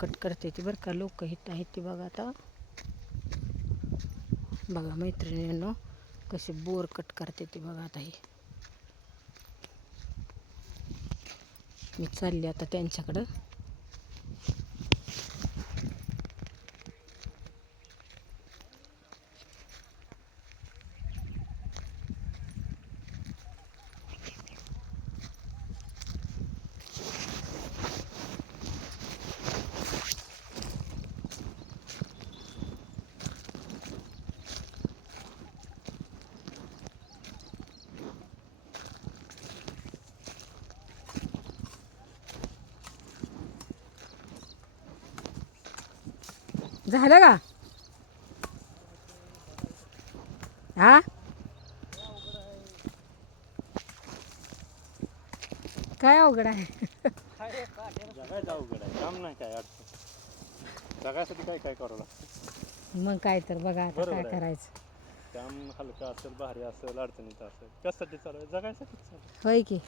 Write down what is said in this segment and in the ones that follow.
Cut करते ती बरं का. लोक इथं आहेत ती बघा. आता बघा मैत्रिणींनो कसे बोर कट करते ती बघा. आता ही मी चालली आता त्यांच्याकडं. झालं का हा. काय अवघड आहे. जगायचं अवघड आहे. काम नाही काय अडचण. जगायसाठी काय काय करावं लागतं. मग काय तर बघा आता काय करायचं. काम हलकं असेल, भारी असेल, अडचणीचं असेल, कशासाठी चालू आहे? जगायसाठीच चालू आहे. होय की.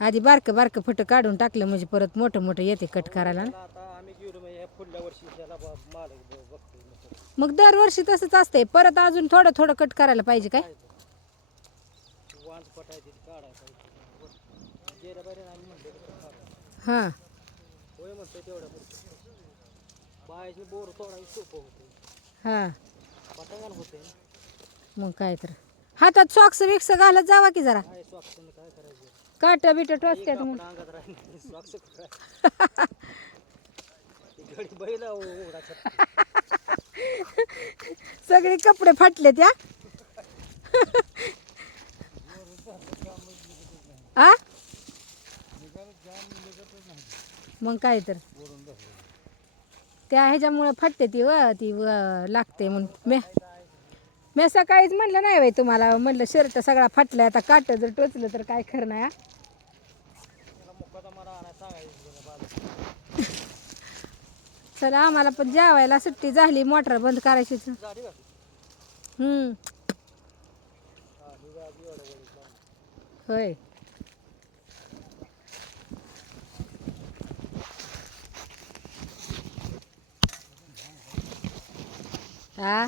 आधी बारकं बारकं फट काढून टाकलं म्हणजे परत मोठं मोठं येते कट करायला ना. मग दरवर्षी तसंच असतंय. परत अजून थोडं थोडं कट करायला पाहिजे काय. हां हां मग काय तर हातात सॉक्स विक्स घालत जावा की जरा. काट बिट टोचत्यात मग. सगळे कपडे फाटले त्या. आ मग काय तर त्या ह्याच्यामुळं फाटते ती लागते म्हणून. मी सकाळीच म्हणलं नाही बाई तुम्हाला. म्हणलं शर्ट सगळा फाटलाय आता. काट जर टोचलं तर काय खरं नाही. चला आम्हाला पण जेवायला सुट्टी झाली. मोटर बंद करायची. होय हा.